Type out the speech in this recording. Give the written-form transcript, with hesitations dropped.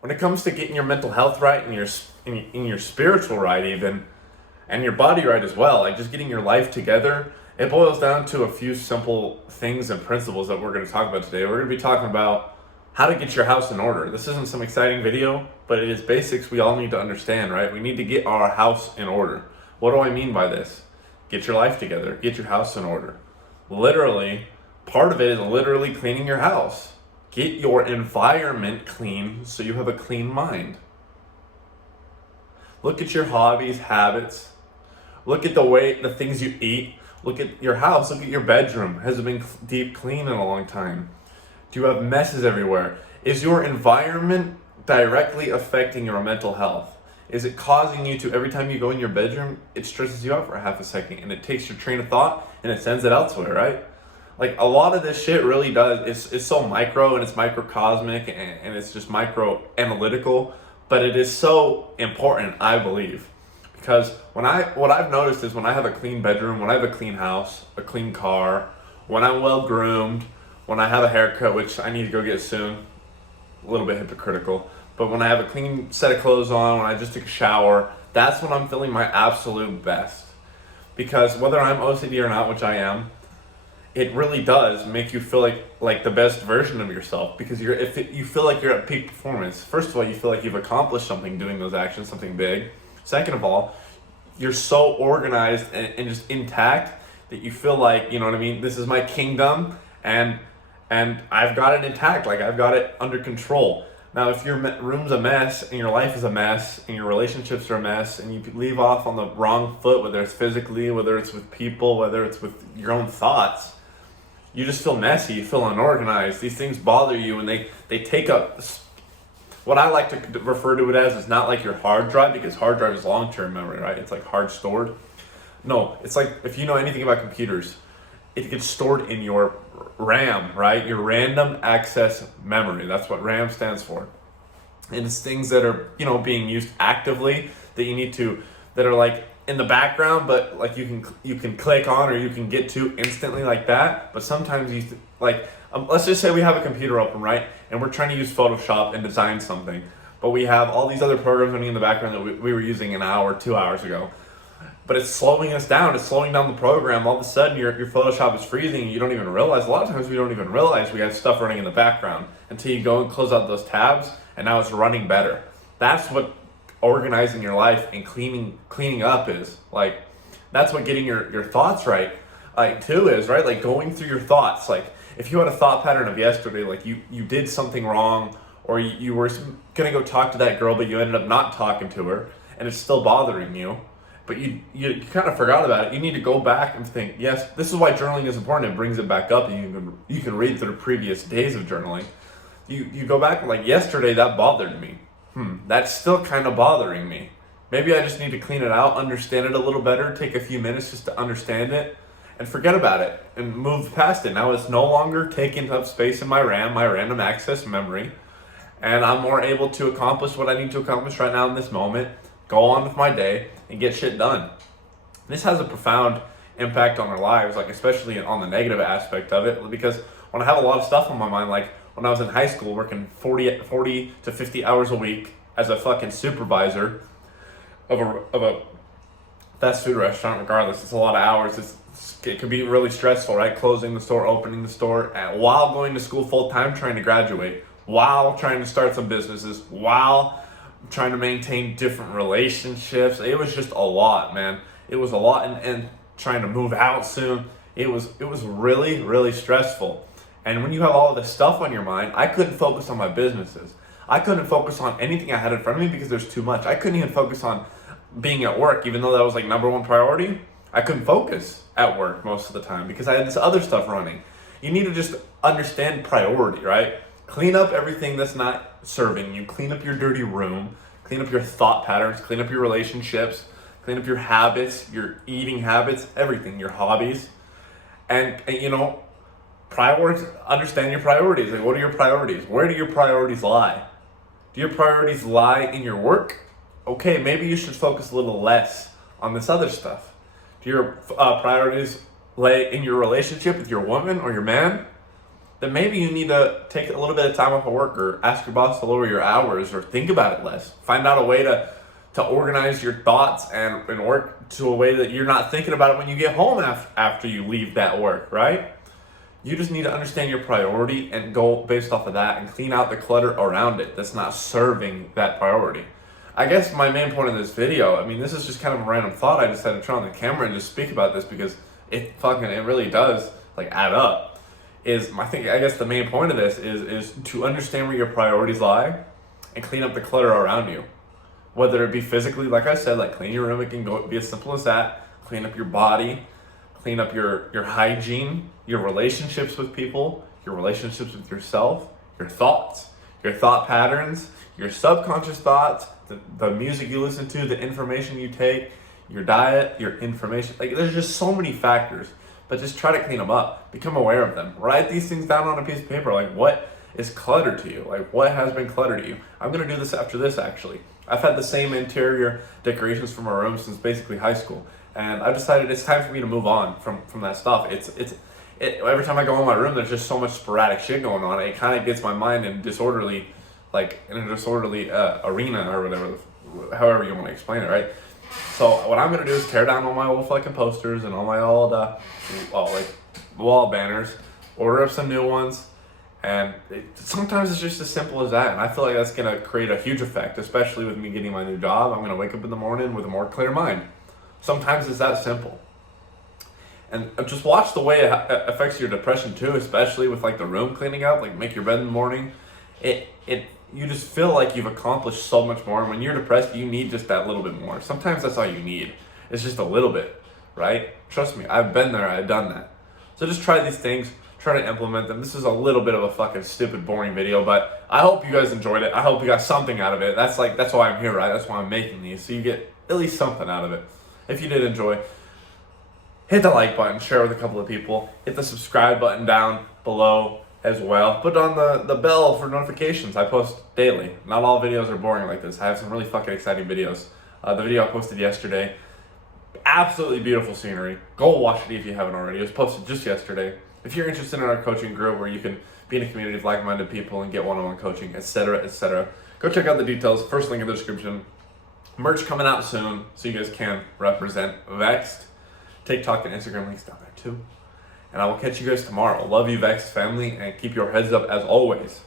when it comes to getting your mental health right and your spiritual right even, and your body right as well, like just getting your life together, it boils down to a few simple things and principles that we're going to talk about today. We're going to be talking about how to get your house in order. This isn't some exciting video, but it is basics we all need to understand, right? We need to get our house in order. What do I mean by this? Get your life together, get your house in order. Literally, part of it is literally cleaning your house. Get your environment clean so you have a clean mind. Look at your hobbies, habits. Look at the things you eat. Look at your house. Look at your bedroom. Has it been deep clean in a long time? Do you have messes everywhere? Is your environment directly affecting your mental health? Is it causing you to, every time you go in your bedroom, it stresses you out for a half a second and it takes your train of thought and it sends it elsewhere, right? Like a lot of this shit really does, it's so micro and it's microcosmic and it's just micro analytical, but it is so important, I believe. Because what I've noticed is when I have a clean bedroom, when I have a clean house, a clean car, when I'm well groomed, when I have a haircut, which I need to go get soon, a little bit hypocritical, but when I have a clean set of clothes on, when I just took a shower, that's when I'm feeling my absolute best. Because whether I'm OCD or not, which I am, it really does make you feel like the best version of yourself, because you feel like you're at peak performance. First of all, you feel like you've accomplished something doing those actions, something big. Second of all, you're so organized and just intact that you feel like, you know what I mean, this is my kingdom and I've got it intact, like I've got it under control. Now, if your room's a mess and your life is a mess and your relationships are a mess and you leave off on the wrong foot, whether it's physically, whether it's with people, whether it's with your own thoughts, you just feel messy, you feel unorganized. These things bother you and they take up, what I like to refer to it as is not like your hard drive, because hard drive is long-term memory, right? It's like hard stored. No, it's like, if you know anything about computers, it gets stored in your RAM, right? Your random access memory. That's what RAM stands for. And it's things that are, being used actively that are like in the background, but like you can click on or you can get to instantly like that. But sometimes let's just say we have a computer open, right? And we're trying to use Photoshop and design something, but we have all these other programs running in the background that we were using an hour, 2 hours ago. But it's slowing us down. It's slowing down the program. All of a sudden, your Photoshop is freezing and you don't even realize. A lot of times we don't even realize we have stuff running in the background until you go and close out those tabs, and now it's running better. That's what organizing your life and cleaning up is. Like, that's what getting your thoughts right too is, right? Like going through your thoughts. Like if you had a thought pattern of yesterday, like you did something wrong, or you were gonna go talk to that girl, but you ended up not talking to her, and it's still bothering you, but you kind of forgot about it. You need to go back and think, yes, this is why journaling is important. It brings it back up, and you can read through the previous days of journaling. You go back and like, yesterday that bothered me. That's still kind of bothering me. Maybe I just need to clean it out, understand it a little better, take a few minutes just to understand it, and forget about it and move past it. Now it's no longer taking up space in my RAM, my random access memory, and I'm more able to accomplish what I need to accomplish right now in this moment, go on with my day, and get shit done. This has a profound impact on our lives, like especially on the negative aspect of it, because when I have a lot of stuff on my mind, like when I was in high school working 40 to 50 hours a week as a fucking supervisor of a fast food restaurant, regardless, it's a lot of hours. It could be really stressful, right? Closing the store, opening the store, while going to school full time, trying to graduate, while trying to start some businesses, while trying to maintain different relationships. It was just a lot, man. It was a lot, and trying to move out soon. It was really, really stressful. And when you have all of this stuff on your mind, I couldn't focus on my businesses. I couldn't focus on anything I had in front of me because there's too much. I couldn't even focus on being at work, even though that was like number one priority. I couldn't focus at work most of the time because I had this other stuff running. You need to just understand priority, right? Clean up everything that's not serving you. Clean up your dirty room. Clean up your thought patterns. Clean up your relationships. Clean up your habits, your eating habits, everything, your hobbies. And understand your priorities. Like, what are your priorities? Where do your priorities lie? Do your priorities lie in your work? Okay, maybe you should focus a little less on this other stuff. Do your priorities lay in your relationship with your woman or your man? then maybe you need to take a little bit of time off of work, or ask your boss to lower your hours, or think about it less. Find out a way to organize your thoughts and work to a way that you're not thinking about it when you get home after you leave that work, right? You just need to understand your priority and go based off of that and clean out the clutter around it that's not serving that priority. I guess my main point of this video, I mean, this is just kind of a random thought. I just had to turn on the camera and just speak about this because it really does like add up. I guess the main point of this is to understand where your priorities lie and clean up the clutter around you. Whether it be physically, like I said, like clean your room, it can be as simple as that. Clean up your body, clean up your hygiene, your relationships with people, your relationships with yourself, your thoughts, your thought patterns, your subconscious thoughts, the music you listen to, the information you take, your diet, your information. Like, there's just so many factors, but just try to clean them up. Become aware of them. Write these things down on a piece of paper. Like, what is clutter to you? Like, what has been clutter to you? I'm gonna do this after this, actually. I've had the same interior decorations for my room since basically high school, and I decided it's time for me to move on from that stuff. Every time I go in my room, there's just so much sporadic shit going on. It kind of gets my mind in a disorderly arena, or whatever, however you want to explain it, right? So what I'm gonna do is tear down all my old fucking posters and all my old wall banners, order up some new ones, and sometimes it's just as simple as that. And I feel like that's gonna create a huge effect, especially with me getting my new job. I'm gonna wake up in the morning with a more clear mind. Sometimes it's that simple. And just watch the way it affects your depression too, especially with like the room cleaning up, like make your bed in the morning. You just feel like you've accomplished so much more. And when you're depressed, you need just that little bit more. Sometimes that's all you need. It's just a little bit, right? Trust me, I've been there, I've done that. So just try these things, try to implement them. This is a little bit of a fucking stupid, boring video, but I hope you guys enjoyed it. I hope you got something out of it. That's why I'm here, right? That's why I'm making these, so you get at least something out of it. If you did enjoy, hit the like button, share with a couple of people, hit the subscribe button down below as well. Put on the bell for notifications. I post daily. Not all videos are boring like this. I have some really fucking exciting videos. The video I posted yesterday, absolutely beautiful scenery. Go watch it if you haven't already. It was posted just yesterday. If you're interested in our coaching group where you can be in a community of like-minded people and get one-on-one coaching, etc., etc., go check out the details. First link in the description. Merch coming out soon, so you guys can represent VEXED. TikTok and Instagram links down there too. And I will catch you guys tomorrow. Love you, VEXED family, and keep your heads up as always.